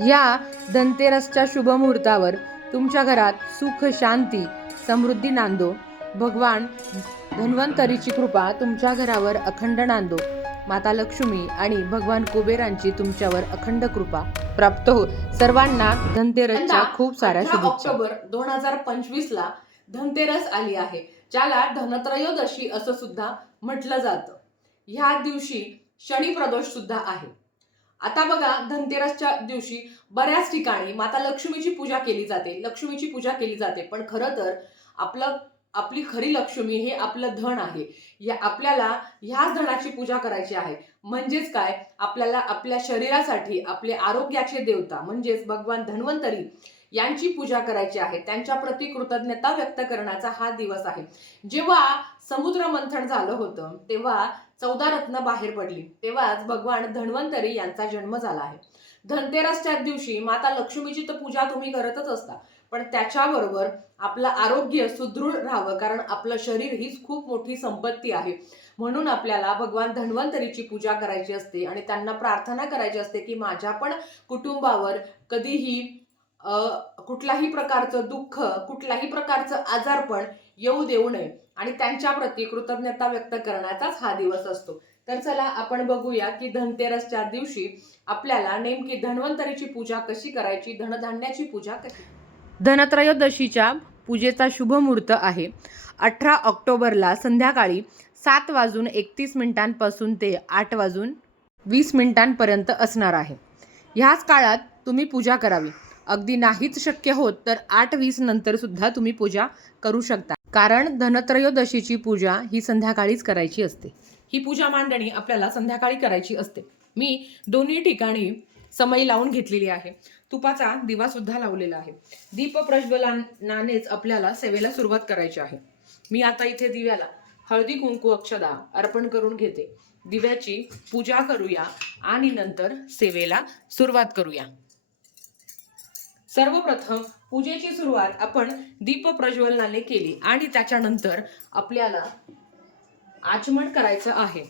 या धनतेरसच्या शुभ मुहूर्तावर तुमच्या घरात सुख शांती समृद्धी नांदो. भगवान धन्वंतरीची कृपा तुमच्या घरावर अखंड नांदो. माता लक्ष्मी आणि भगवान कुबेरांची तुमच्यावर अखंड कृपा. प्राप्त हो. सर्वांना धनतेरसच्या खूप साऱ्या शुभेच्छा. ऑक्टोबर दोन हजार पंचवीस ला धनतेरस आली आहे. ज्याला धनत्रयोदशी असं सुद्धा म्हटलं जातं. ह्या दिवशी शनी प्रदोष सुद्धा आहे. आता बघा धनतेरसच्या दिवशी बऱ्याच ठिकाणी माता लक्ष्मीची पूजा केली जाते. लक्ष्मीची पूजा केली जाते. पण खरं तर आपलं आपली खरी लक्ष्मी हे आपलं धन आहे. या आपल्याला ह्या धनाची पूजा करायची आहे. म्हणजेच काय? आपल्याला आपल्या शरीरासाठी आपले आरोग्याचे देवता म्हणजेच भगवान धन्वंतरी यांची पूजा करायची आहे. त्यांच्या प्रती कृतज्ञता व्यक्त करण्याचा हा दिवस आहे. जेव्हा समुद्र मंथन झालं होतं तेव्हा चौदा रत्न बाहेर पडली. तेव्हाच भगवान धन्वंतरी यांचा जन्म झाला आहे. धनतेरसच्या दिवशी माता लक्ष्मीची तर पूजा तुम्ही करतच असता. पण त्याच्याबरोबर आपलं आरोग्य सुदृढ राहावं कारण आपलं शरीर हीच खूप मोठी संपत्ती आहे. म्हणून आपल्याला भगवान धन्वंतरीची पूजा करायची असते आणि त्यांना प्रार्थना करायची असते की माझ्या पण कुटुंबावर कधीही कुठलाही प्रकारचं दुःख कुठल्याही प्रकारचं आजारपण येऊ देऊ नये. आणि त्यांच्याप्रती कृतज्ञता व्यक्त करण्याचाच हा दिवस असतो. तर चला आपण बघूया की धनतेरसच्या दिवशी आपल्याला नेमकी धन्वंतरीची पूजा कशी करायची? धनधान्याची पूजा कशी? धनत्रयोदशीच्या पूजेचा शुभ मुहूर्त आहे. अठरा ऑक्टोबरला संध्याकाळी सात वाजून एकतीस मिनिटांपासून ते आठ वाजून वीस मिनिटांपर्यंत असणार आहे. ह्याच काळात तुम्ही पूजा करावी. अगदी नाहीच शक्य होत तर आठ वीस नंतर सुद्धा तुम्ही पूजा करू शकता. कारण धनत्रयोदशीची पूजा ही संध्याकाळीच करायची असते. ही पूजा मांडणी आपल्याला संध्याकाळी करायची असते. मी दोन्ही ठिकाणी समय लावून घेतलेली आहे. तुपाचा दिवा सुद्धा लावलेला आहे. दीप प्रज्वलनानेच आपल्याला सेवेला सुरुवात करायची आहे. मी आता इथे दिव्याला हळदी कुंकू अक्षदा अर्पण करून घेते. दिव्याची पूजा करूया आणि नंतर सेवेला सुरुवात करूया. सर्वप्रथम पूजेची सुरुवात आपण दीप प्रज्वलनाने केली आणि त्याच्यानंतर आपल्याला आचमन करायचं आहे.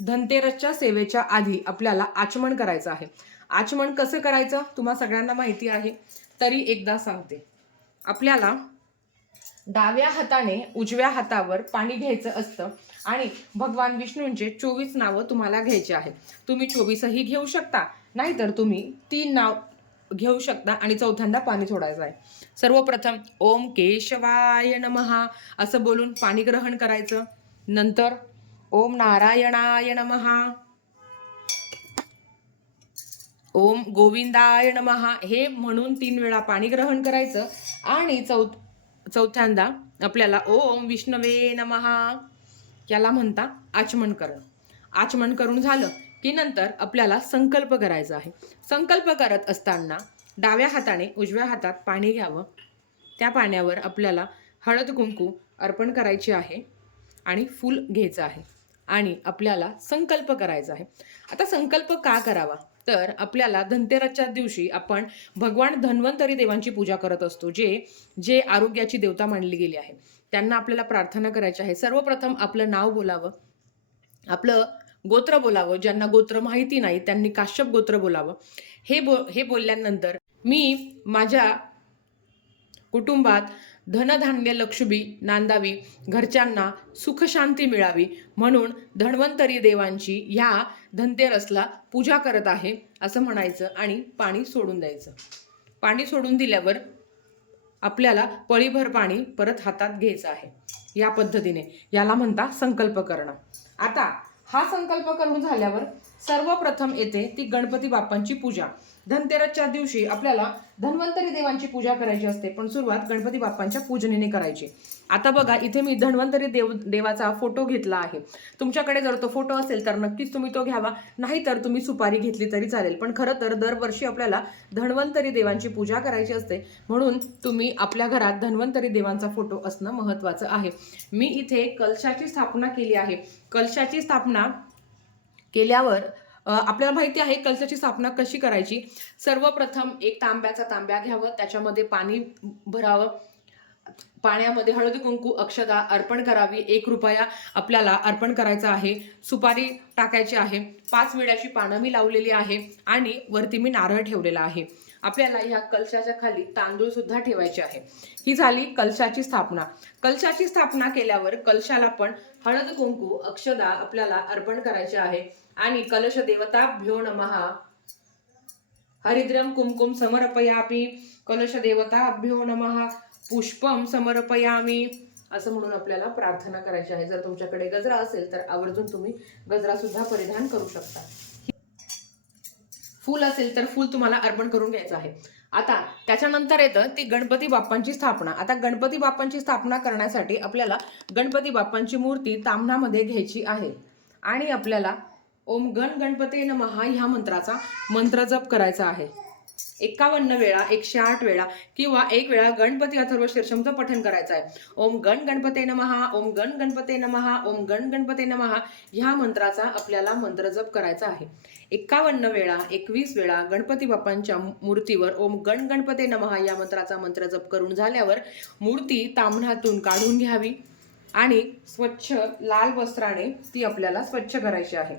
धनतेरसच्या सेवेच्या आधी आपल्याला आचमन करायचं आहे. आचमन कसं करायचं? तुम्हा सगळ्यांना माहिती आहे. तरी एकदा सांगते. आपल्याला डाव्या हाताने उजव्या हातावर पाणी घ्यायचं असतं आणि भगवान विष्णूंचे चोवीस नावं तुम्हाला घ्यायचे आहेत. तुम्ही चोवीसही घेऊ शकता. नाहीतर तुम्ही तीन नाव घेऊ शकता आणि चौथ्यांदा पाणी सोडायचं आहे. सर्वप्रथम ओम केशवाय नमहा असं बोलून पाणी ग्रहण करायचं. नंतर ओम नारायणाय नमहा ओम गोविंदाय नमहा हे म्हणून तीन वेळा पाणी ग्रहण करायचं. आणि चौथ चौथ्यांदा आपल्याला ओम विष्णवे नमहा याला म्हणता आचमन करणं. आचमन करून झालं. की नंतर आपल्याला संकल्प करायचा आहे. संकल्प करत असताना डाव्या हाताने उजव्या हातात पाणी घ्यावं. त्या पाण्यावर आपल्याला हळद कुंकू अर्पण करायची आहे आणि फूल घ्यायचं आहे आणि आपल्याला संकल्प करायचा आहे. आता संकल्प का करावा? तर आपल्याला धनतेरसच्या दिवशी आपण भगवान धन्वंतरी देवांची पूजा करत असतो जे जे आरोग्याची देवता मानली गेली आहे. त्यांना आपल्याला प्रार्थना करायची आहे. सर्वप्रथम आपलं नाव बोलावं. आपलं गोत्र बोलावं ज्यांना गोत्र माहिती नाही त्यांनी काश्यप गोत्र बोलावं. हे बो हे बोलल्यानंतर मी माझ्या कुटुंबात धनधान्य लक्ष्मी नांदावी घरच्यांना सुखशांती मिळावी म्हणून धन्वंतरी देवांची ह्या धनतेरसला पूजा करत आहे असं म्हणायचं आणि पाणी सोडून द्यायचं. पाणी सोडून दिल्यावर आपल्याला पळीभर पाणी परत हातात घ्यायचं आहे. या पद्धतीने याला म्हणता संकल्प करणं. आता हा संकल्प करून झाल्यावर सर्वप्रथम येते ती गणपती बाप्पांची पूजा. धनतेरसच्या दिवशी आपल्याला धन्वंतरी देवांची पूजा करायची असते पण सुरुवात गणपती बाप्पांच्या पूजनेने करायची. आता बघा इथे मी धन्वंतरी देव देवाचा फोटो घेतला आहे. तुमच्याकडे जर तो फोटो असेल तर नक्कीच तुम्ही तो घ्यावा. नाही तर तुम्ही सुपारी घेतली तरी चालेल. पण खरं तर दरवर्षी आपल्याला धन्वंतरी देवांची पूजा करायची असते. म्हणून तुम्ही आपल्या घरात धन्वंतरी देवांचा फोटो असणं महत्त्वाचं आहे. मी इथे कलशाची स्थापना केली आहे. कलशाची स्थापना केल्यावर आपल्याला माहिती आहे कलशाची स्थापना कशी करायची? सर्वप्रथम एक तांब्याचा तांब्या घ्यावं त्याच्यामध्ये पाणी भरावं. पाण्यामध्ये हळदी कुंकू अक्षदा अर्पण करावी. एक रुपया आपल्याला अर्पण करायचा आहे. सुपारी टाकायची आहे. पाच विड्याची पानं मी लावलेली आहे आणि वरती मी नारळ ठेवलेला आहे. आपल्याला ह्या कलशाच्या खाली तांदूळ सुद्धा ठेवायचे आहे. ही झाली कलशाची स्थापना. कलशाची स्थापना केल्यावर कलशाला पण हळद कुंकू अक्षदा आपल्याला अर्पण करायचे आहे. आणि कलश देवता भ्यो नमहा हरिद्रम कुमकुम समर्पयामी. कलश देवताभ्यो नमः. पुष्पम समर्पयामी. असं म्हणून आपल्याला प्रार्थना करायची आहे. जर तुमच्याकडे गजरा असेल तर आवर्जून तुम्ही गजरा सुद्धा परिधान करू शकता. फूल असेल तर फूल तुम्हाला अर्पण करून घ्यायचं आहे. आता त्याच्यानंतर येतं ती गणपती बाप्पांची स्थापना. आता गणपती बाप्पांची स्थापना करण्यासाठी आपल्याला गणपती बाप्पांची मूर्ती तामणामध्ये घ्यायची आहे. आणि आपल्याला ओम गण गणपती नमहा ह्या मंत्राचा मंत्र जप करायचा आहे. एकावन्न वेळा एकशे आठ वेळा किंवा एक वेळा गणपती अथर्व शीर्षमचं पठण करायचं आहे. ओम गण गणपते नमहा ओम गण गणपते नमहा ओम गण गणपते नमहा ह्या मंत्राचा आपल्याला मंत्र जप करायचा आहे. एकावन्न वेळा एकवीस वेळा गणपती बाप्पांच्या मूर्तीवर ओम गण गणपते नमहा या मंत्राचा मंत्र जप करून झाल्यावर मूर्ती तामणातून काढून घ्यावी आणि स्वच्छ लाल वस्त्राने ती आपल्याला स्वच्छ करायची आहे.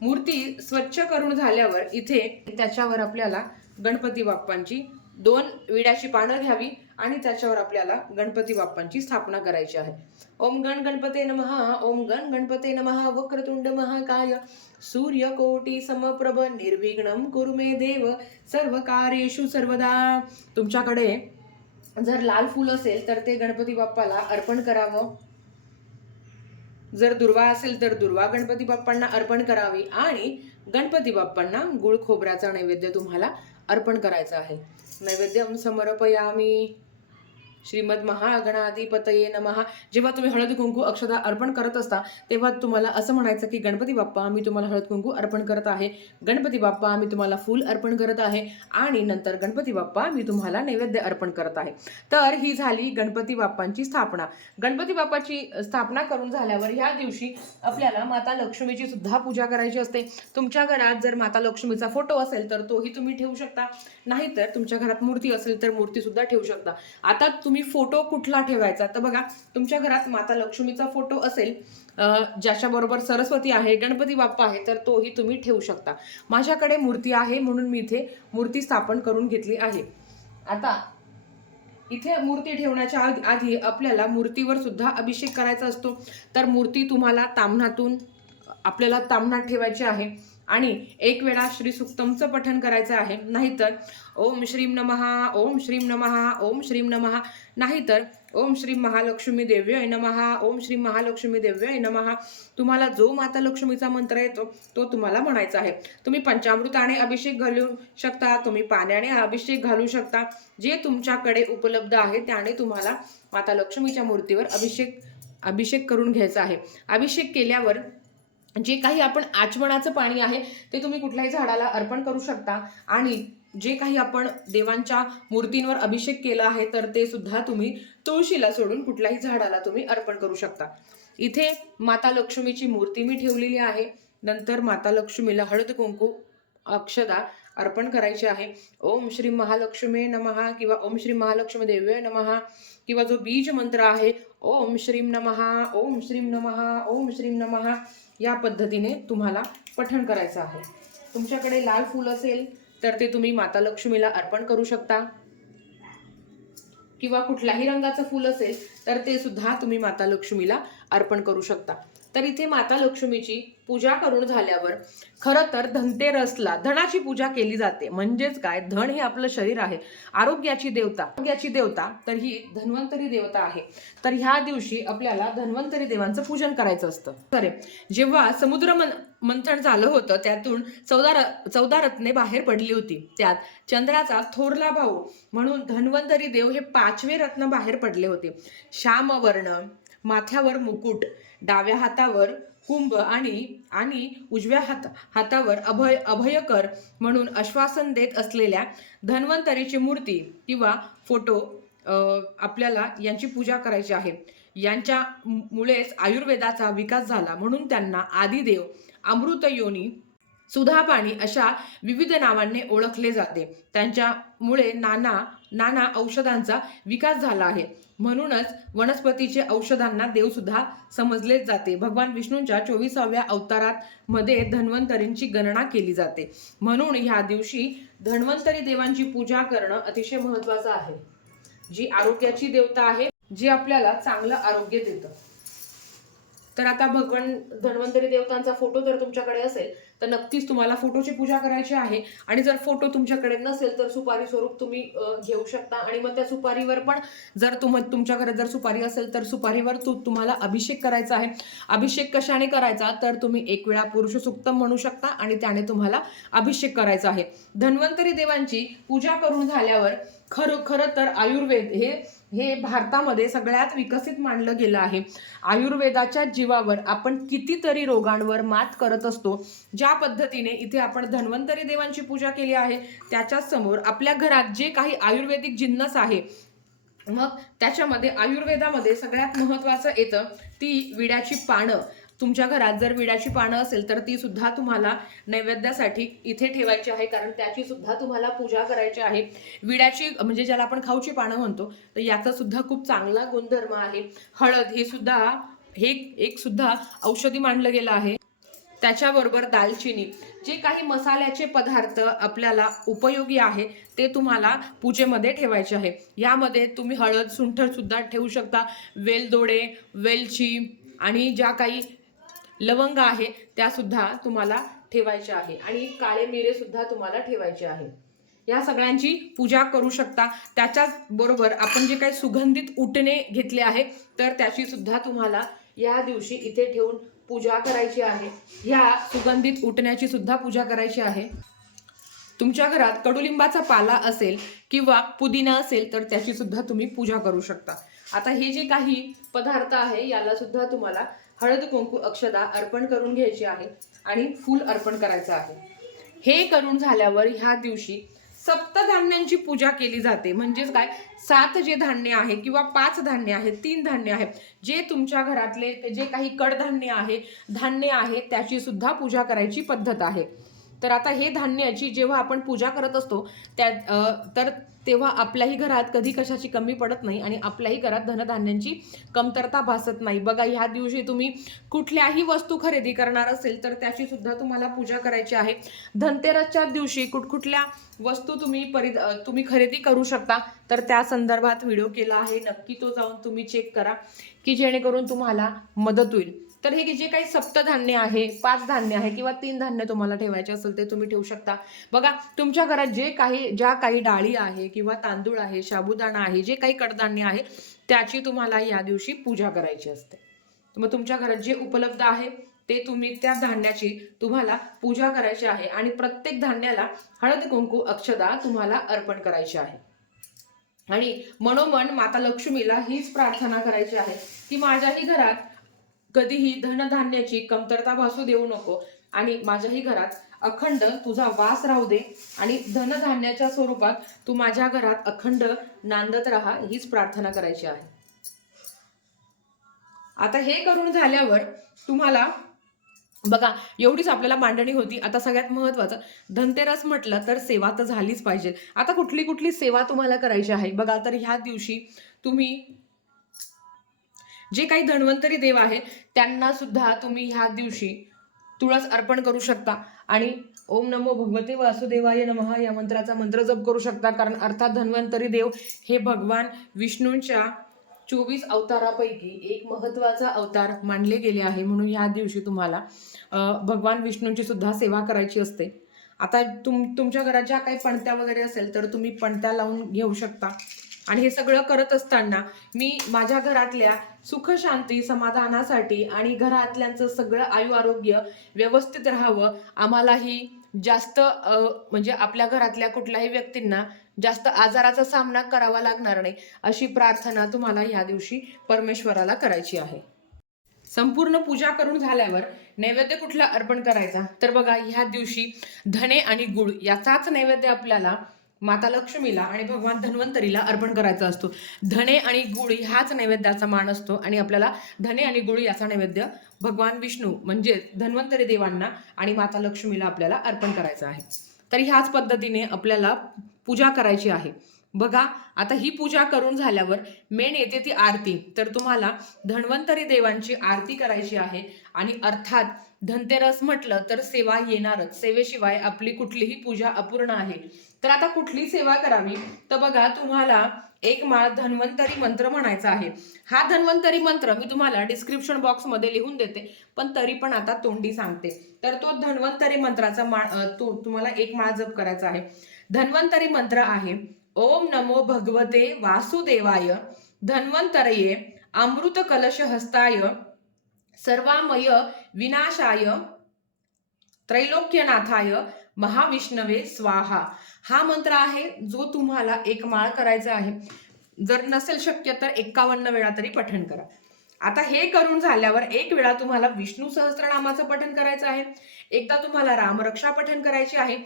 मूर्ती स्वच्छ करून झाल्यावर इथे त्याच्यावर आपल्याला गणपती बाप्पांची दोन विड्याची पानं घ्यावी आणि त्याच्यावर आपल्याला गणपती बाप्पांची स्थापना करायची आहे. ओम गण गणपते नमहा ओम गण गणपते नमहा वक्रतुंड महाकाय. सूर्यकोटी समप्रभ निर्विघ्नम कुरुमे देव. सर्व कार्येषु सर्वदा. तुमच्याकडे जर लाल फूल असेल तर ते गणपती बाप्पाला अर्पण करावं. जर दुर्वा असेल तर दुर्वा गणपती बाप्पांना अर्पण करावी आणि गणपती बाप्पांना गुळ खोबऱ्याचा नैवेद्य तुम्हाला अर्पण करायचा आहे. नैवेद्यम समर्पयामी. श्रीमद महागणाधिपतये नमहा जेव्हा तुम्ही हळद कुंकू अक्षदा अर्पण करत असता तेव्हा तुम्हाला असं म्हणायचं की गणपती बाप्पा मी तुम्हाला हळद कुंकू अर्पण करत आहे. गणपती बाप्पा मी तुम्हाला फूल अर्पण करत आहे. आणि नंतर गणपती बाप्पा मी तुम्हाला नैवेद्य अर्पण करत आहे. तर ही झाली गणपती बाप्पांची स्थापना. गणपती बाप्पाची स्थापना करून झाल्यावर ह्या दिवशी आपल्याला माता लक्ष्मीची सुद्धा पूजा करायची असते. तुमच्या घरात जर माता लक्ष्मीचा फोटो असेल तर तोही तुम्ही ठेवू शकता. नाहीतर तुमच्या घरात मूर्ती असेल तर मूर्ती सुद्धा ठेवू शकता. आता तुम्ही फोटो कुठला ठेवायचा? तर बघा तुमच्या घरात माता लक्ष्मीचा फोटो असेल ज्याच्याबरोबर सरस्वती आहे गणपती बाप्पा आहे तर तोही तुम्ही ठेवू शकता. माझ्याकडे मूर्ती आहे म्हणून मी इथे मूर्ती स्थापन करून घेतली आहे. आता इथे मूर्ती ठेवण्याच्या आधी आपल्याला मूर्तीवर सुद्धा अभिषेक करायचा असतो. तर मूर्ती तुम्हाला तामणातून आपल्याला तामणात ठेवायची आहे. आणि एक वेळा श्री सुक्तमचं पठण करायचं आहे नाहीतर ओम श्रीम नमहा ओम श्रीम नमहा ओम श्रीम नमहा नाहीतर ओम श्री महालक्ष्मी देव्य नमहा ओम श्री महालक्ष्मी देव्य नमहा तुम्हाला जो माता लक्ष्मीचा मंत्र येतो तो तुम्हाला म्हणायचा आहे. तुम्ही पंचामृताने अभिषेक घालू शकता तुम्ही पाण्याने अभिषेक घालू शकता. जे तुमच्याकडे उपलब्ध आहे त्याने तुम्हाला माता लक्ष्मीच्या मूर्तीवर अभिषेक अभिषेक करून घ्यायचा आहे. अभिषेक केल्यावर जे काही आपण आचमनाचं पाणी आहे ते तुम्ही कुठल्याही झाडाला अर्पण करू शकता. आणि जे काही आपण देवांच्या मूर्तींवर अभिषेक केला आहे तर ते सुद्धा तुम्ही तुळशीला सोडून कुठल्याही झाडाला तुम्ही अर्पण करू शकता. इथे माता लक्ष्मीची मूर्ती मी ठेवलेली आहे. नंतर माता लक्ष्मीला हळद कुंकू अक्षदा अर्पण करायचे आहे. ओम श्री महालक्ष्मी नमहा किंवा ओम श्री महालक्ष्मी देव्य नमहा किंवा जो बीज मंत्र आहे ओम श्रीम नमहा ओम श्रीम नमहा ओम श्रीम नमहा या पद्धतीने तुम्हाला पठण करायचं आहे. तुमच्याकडे लाल फूल असेल तर ते तुम्ही माता लक्ष्मीला अर्पण करू शकता. किंवा कुठल्याही रंगाचं फूल असेल तर ते सुद्धा तुम्ही माता लक्ष्मीला अर्पण करू शकता. तर इथे माता लक्ष्मीची पूजा करून झाल्यावर खरं तर धनतेरसला धनाची पूजा केली जाते. म्हणजेच काय? धन हे आपलं शरीर आहे. आरोग्याची देवता आरोग्याची देवता तर ही धन्वंतरी देवता आहे. तर ह्या दिवशी आपल्याला धन्वंतरी देवांचं पूजन करायचं असतं. खरे जेव्हा समुद्र मन मंथन झालं होतं त्यातून चौदा र- चौदा रत्ने बाहेर पडली होती. त्यात चंद्राचा थोरला भाऊ म्हणून धन्वंतरी देव हे पाचवे रत्न बाहेर पडले होते. श्यामवर्ण माथ्यावर मुकुट डाव्या हातावर कुंभ आणि आणि उजव्या हात हातावर अभय अभयकर म्हणून आश्वासन देत असलेल्या धन्वंतरीची मूर्ती किंवा फोटो आपल्याला यांची पूजा करायची आहे. यांच्यामुळेच आयुर्वेदाचा विकास झाला. म्हणून त्यांना आदिदेव अमृत योनी सुधा पाणी अशा विविध नावांनी ओळखले जाते. त्यांच्यामुळे नाना नाना औषधांचा विकास झाला आहे. म्हणूनच वनस्पतीचे औषधांना देव सुद्धा समजले जाते. भगवान विष्णूंच्या चोवीसाव्या अवतारात मध्ये धन्वंतरींची गणना केली जाते. म्हणून ह्या दिवशी धन्वंतरी देवांची पूजा करणं अतिशय महत्वाचं आहे. जी आरोग्याची देवता आहे जी आपल्याला चांगलं आरोग्य देतं. तर आता भगवान धन्वंतरी देवतांचा फोटो जर तुमच्याकडे असेल तर नक्कीच तुम्हाला फोटोची पूजा करायची आहे. आणि जर फोटो तुमच्याकडे नसेल तर सुपारी स्वरूप तुम्ही घेऊ शकता. आणि मग त्या सुपारीवर पण जर तुम तुमच्या घरात जर सुपारी असेल तर सुपारीवर तू तुम्हाला अभिषेक करायचा आहे. अभिषेक कशाने करायचा? तर तुम्ही एक वेळा पुरुष सुक्तम म्हणू शकता आणि त्याने तुम्हाला अभिषेक करायचा आहे. धन्वंतरी देवांची पूजा करून झाल्यावर खरं खरं तर आयुर्वेद हे हे भारतामध्ये सगळ्यात विकसित मानलं गेलं आहे. आयुर्वेदाच्या जीवावर आपण कितीतरी रोगांवर मात करत असतो. ज्या पद्धतीने इथे आपण धन्वंतरी देवांची पूजा केली आहे त्याच्याच समोर आपल्या घरात जे काही आयुर्वेदिक जिन्नस आहे मग त्याच्यामध्ये आयुर्वेदामध्ये सगळ्यात महत्वाचं येतं ती विड्याची पानं. तुमच्या घरात जर विड्याची पानं असेल तर ती सुद्धा तुम्हाला नैवेद्यासाठी इथे ठेवायची आहे कारण त्याची सुद्धा तुम्हाला पूजा करायची आहे. विड्याची म्हणजे ज्याला आपण खाऊची पानं म्हणतो तर याचा सुद्धा खूप चांगला गुणधर्म आहे. हळद हे सुद्धा हे एक सुद्धा औषधी मानलं गेलं आहे. त्याच्याबरोबर दालचिनी जे काही मसाल्याचे पदार्थ आपल्याला उपयोगी आहे ते तुम्हाला पूजेमध्ये ठेवायचे आहे. यामध्ये तुम्ही हळद सुंठर सुद्धा ठेवू शकता. वेलदोडे वेलची आणि ज्या काही लवंग आहे त्या सुद्धा तुम्हाला ठेवायच्या आहे. आणि काळे मिरे सुद्धा तुम्हाला ठेवायचे आहे. या सगळ्यांची पूजा करू शकता. त्याच्याच बरोबर आपण जे काही सुगंधित उटणे घेतले आहे तर त्याची सुद्धा तुम्हाला या दिवशी इथे ठेवून पूजा करायची आहे. ह्या सुगंधित उटण्याची सुद्धा पूजा करायची आहे. तुमच्या घरात कडुलिंबाचा पाला असेल किंवा पुदिना असेल तर त्याची सुद्धा तुम्ही पूजा करू शकता. आता हे जे काही पदार्थ आहे याला सुद्धा तुम्हाला हळद कुंकू अक्षदा अर्पण करून घ्यायची आहे आणि फूल अर्पण करायचं आहे. हे करून झाल्यावर ह्या दिवशी सप्तधान्यांची पूजा केली जाते. म्हणजेच काय? सात जे धान्य आहे किंवा पाच धान्य आहे तीन धान्य आहे जे तुमच्या घरातले जे काही कडधान्य आहे धान्य आहे त्याची सुद्धा पूजा करायची पद्धत आहे. तर आता हे धान्याची जेव्हा आपण पूजा करत असतो त्या तर तेव्हा आपल्याही घरात कधी कशाची कमी पडत नाही आणि आपल्याही घरात धनधान्यांची कमतरता भासत नाही. बघा ह्या दिवशी तुम्ही कुठल्याही वस्तू खरेदी करणार असेल तर त्याची सुद्धा तुम्हाला पूजा करायची आहे. धनतेरसच्या दिवशी कुठकुठल्या वस्तू तुम्ही परि तुम्ही खरेदी करू शकता तर त्या संदर्भात व्हिडिओ केला आहे. नक्की तो जाऊन तुम्ही चेक करा की जेणेकरून तुम्हाला मदत होईल. तर हे जे काही सप्तधान्य आहे पाच धान्य आहे किंवा तीन धान्य तुम्हाला ठेवायचे असेल ते तुम्ही ठेवू शकता. बघा तुमच्या घरात जे काही ज्या काही डाळी आहे किंवा तांदूळ आहे साबुदाणा आहे जे काही कडधान्य आहे त्याची तुम्हाला या दिवशी पूजा करायची असते. मग तुमच्या घरात जे उपलब्ध आहे ते तुम्ही त्या धान्याची तुम्हाला पूजा करायची आहे आणि प्रत्येक धान्याला हळद कुंकू अक्षदा तुम्हाला अर्पण करायची आहे. आणि मनोमन माता लक्ष्मीला हीच प्रार्थना करायची आहे की माझ्याही घरात कधीही धनधान्याची कमतरता भासू देऊ नको. आणि माझ्याही घरात अखंड तुझा वास राहू दे. आणि धनधान्याच्या स्वरूपात तू माझ्या घरात अखंड नांदत राहा हीच प्रार्थना करायची आहे. आता हे करून झाल्यावर तुम्हाला बघा एवढीच आपल्याला मांडणी होती. आता सगळ्यात महत्वाचं धनतेरस म्हटलं तर सेवा तर झालीच पाहिजे. आता कुठली कुठली सेवा तुम्हाला करायची आहे? बघा तर ह्या दिवशी तुम्ही जे काही धन्वंतरी देव आहे त्यांना सुद्धा तुम्ही ह्या दिवशी तुळस अर्पण करू शकता. आणि ओम नमो भगवते वासुदेवाय नमः या मंत्राचा मंत्र जप करू शकता. कारण अर्थात धन्वंतरी देव हे भगवान विष्णूंच्या चोवीस अवतारापैकी एक महत्त्वाचा अवतार मानले गेले आहे. म्हणून या दिवशी तुम्हाला भगवान विष्णूंची सुद्धा सेवा करायची असते. आता तुम तुमच्या घरात ज्या काही पणत्या वगैरे असेल तर तुम्ही पणत्या लावून घेऊ शकता. आणि हे सगळं करत असताना मी माझ्या घरातल्या सुख शांती समाधानासाठी आणि घरातल्यांचं सगळं आयु आरोग्य व्यवस्थित राहावं आम्हालाही जास्त म्हणजे आपल्या घरातल्या कुठल्याही व्यक्तींना जास्त आजाराचा सामना करावा लागणार नाही अशी प्रार्थना तुम्हाला ह्या दिवशी परमेश्वराला करायची आहे. संपूर्ण पूजा करून झाल्यावर नैवेद्य कुठला अर्पण करायचा? तर बघा ह्या दिवशी धने आणि गुळ याचाच नैवेद्य आपल्याला माता लक्ष्मीला आणि भगवान धन्वंतरीला अर्पण करायचा असतो. धने आणि गुळी हाच नैवेद्याचा मान असतो आणि आपल्याला धने आणि गुळ याचा नैवेद्य भगवान विष्णू म्हणजे धन्वंतरी देवांना आणि माता लक्ष्मीला आपल्याला अर्पण करायचं आहे. तर ह्याच पद्धतीने आपल्याला पूजा करायची आहे. बघा आता ही पूजा करून झाल्यावर मेन येते ती आरती. तर तुम्हाला धन्वंतरी देवांची आरती करायची आहे आणि अर्थात धनतेरस म्हटलं तर सेवा येणारच. सेवेशिवाय आपली कुठलीही पूजा अपूर्ण आहे. तर आता कुठली सेवा करावी? तर बघा तुम्हाला एक माळ धन्वंतरी मंत्र म्हणायचा आहे. हा धन्वंतरी मंत्र मी तुम्हाला डिस्क्रिप्शन बॉक्समध्ये लिहून देते पण तरी पण आता तोंडी सांगते. तर तो धन्वंतरी मंत्राचा माळ तो तुम्हाला एक माळ जप करायचा आहे. धन्वंतरी मंत्र आहे ओम नमो भगवते वासुदेवाय धन्वंतरये अमृत कलश हस्ताय सर्वामय विनाशाय त्रैलोक्यनाथाय महाविष्णवे स्वाहा. हा मंत्र आहे जो तुम्हाला एक माळ करायचा आहे. जर नसेल शक्य तर एकावन्न वेळा तरी पठण करा. आता हे करून झाल्यावर एक वेळा तुम्हाला विष्णू सहस्रनामाचं पठण करायचं आहे. एकदा तुम्हाला रामरक्षा पठण करायची आहे.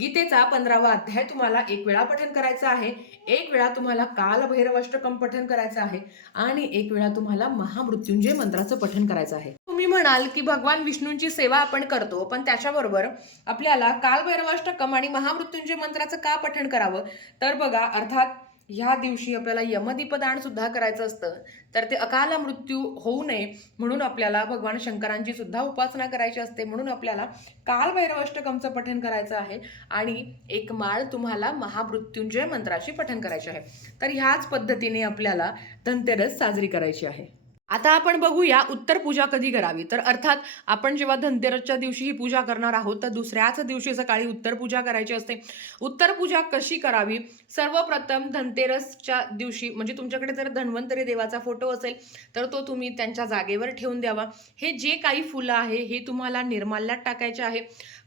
गीतेचा पंधरावा अध्याय तुम्हाला एक वेळा पठण करायचा आहे. एक वेळा तुम्हाला कालभैरवाष्टकम पठण करायचं आहे. आणि एक वेळा तुम्हाला महामृत्युंजय मंत्राचं पठण करायचं आहे. तुम्ही म्हणाल की भगवान विष्णूंची सेवा आपण करतो पण त्याच्याबरोबर आपल्याला कालभैरवाष्टकम आणि महामृत्युंजय मंत्राचं का पठण करावं? तर बघा अर्थात ह्या दिवशी आपल्याला यमदीपदान सुद्धा करायचं असतं. तर ते अकाल मृत्यू होऊ नये म्हणून आपल्याला भगवान शंकरांची सुद्धा उपासना करायची असते म्हणून आपल्याला कालभैरवाष्टकमचं पठण करायचं आहे आणि एक माळ तुम्हाला महामृत्युंजय मंत्राची पठण करायची आहे. तर ह्याच पद्धतीने आपल्याला धनतेरस साजरी करायची आहे. आता आपण बघूया उत्तर पूजा कधी करावी? तर अर्थात आपण जेव्हा धनतेरसच्या दिवशी ही पूजा करणार आहोत तर दुसऱ्याच दिवशी सकाळी उत्तर पूजा करायची असते. उत्तर पूजा कशी करावी? सर्वप्रथम धनतेरसच्या दिवशी म्हणजे तुमच्याकडे जर धन्वंतरी देवाचा फोटो असेल तर तो तुम्ही त्यांच्या जागेवर ठेवून द्यावा. हे जे काही फुलं आहे हे तुम्हाला निर्माल्यात टाकायचे आहे.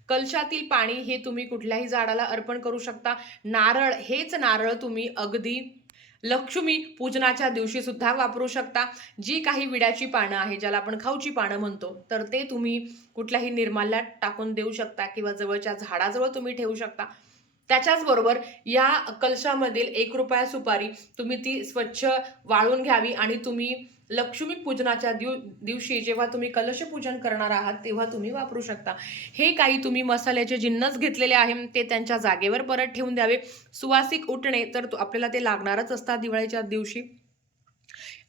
कलशातील पाणी हे तुम्ही कुठल्याही झाडाला अर्पण करू शकता. नारळ हेच नारळ तुम्ही अगदी लक्ष्मी पूजनाच्या दिवशी सुद्धा वापरू शकता. जी काही विड्याची पानं आहे ज्याला आपण खाऊची पानं म्हणतो तर ते तुम्ही कुठल्याही निर्माल्यात टाकून देऊ शकता किंवा जवळच्या झाडाजवळ तुम्ही ठेवू शकता. त्याच्याचबरोबर या कलशामधील एक रुपया सुपारी तुम्ही ती स्वच्छ वाळून घ्यावी आणि तुम्ही लक्ष्मी पूजनाच्या दिव दिवशी जेव्हा तुम्ही कलशपूजन करणार आहात तेव्हा तुम्ही वापरू शकता. हे काही तुम्ही मसाल्याचे जिन्नस घेतलेले आहे ते त्यांच्या जागेवर परत ठेवून द्यावे. सुवासिक उठणे तर तो- आपल्याला ते लागणारच असतात दिवाळीच्या दिवशी.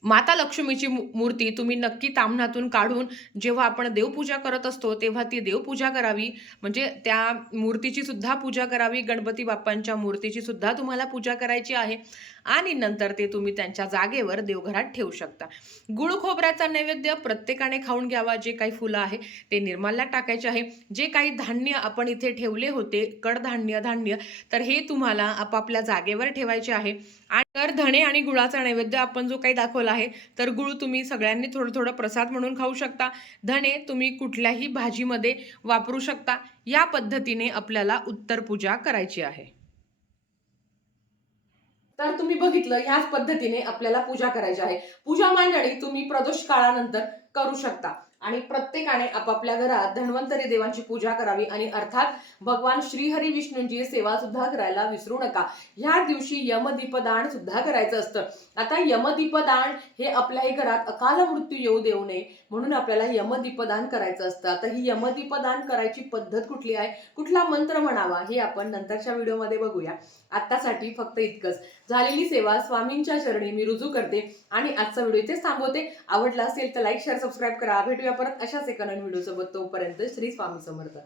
माता लक्ष्मीची मू- मूर्ती तुम्ही नक्की तामणातून काढून जेव्हा आपण देवपूजा करत असतो तेव्हा ती देवपूजा करावी. म्हणजे त्या मूर्तीची सुद्धा पूजा करावी. गणपती बाप्पांच्या मूर्तीची सुद्धा तुम्हाला पूजा करायची आहे. आणि नंतर ते तुम्ही त्यांच्या जागेवर देवघरात ठेवू शकता. गुळ खोबऱ्याचा नैवेद्य प्रत्येकाने खाऊन घ्यावा. जे काही फुलं आहे ते निर्माल्यात टाकायचे आहे. जे काही धान्य आपण इथे ठेवले होते कडधान्य धान्य तर हे तुम्हाला आपापल्या जागेवर ठेवायचे आहे. आणि तर धणे आणि गुळाचा नैवेद्य आपण जो काही दाखवला आहे तर गुळ तुम्ही सगळ्यांनी थोडं थोडं प्रसाद म्हणून खाऊ शकता. धणे तुम्ही कुठल्याही भाजीमध्ये वापरू शकता. या पद्धतीने आपल्याला उत्तर पूजा करायची आहे. तर तुम्ही बघितलं ह्याच पद्धतीने आपल्याला पूजा करायची आहे. पूजा मांडणी तुम्ही प्रदोष काळानंतर करू शकता. आणि प्रत्येकाने आपापल्या घरात धन्वंतरी देवांची पूजा करावी आणि अर्थात भगवान श्रीहरी विष्णूंची सेवा सुद्धा करायला विसरू नका. ह्या दिवशी यमदीपदान सुद्धा करायचं असतं. आता यमदीपदान हे आपल्याही घरात अकाल मृत्यू येऊ देऊ नये म्हणून आपल्याला यमदीपदान करायचं असतं. आता ही यमदीपदान करायची पद्धत कुठली आहे? कुठला मंत्र म्हणावा हे आपण नंतरच्या व्हिडिओमध्ये बघूया. आत्तासाठी फक्त इतकंच. झालेली सेवा स्वामींच्या चरणी मी रुजू करते आणि आजचा व्हिडिओ इथेच थांबवते. आवडला असेल तर लाईक शेअर सबस्क्राईब करा. भेटूया परत अशाच एका नवीन व्हिडिओ सोबत तोपर्यंत श्री स्वामी समर्थ.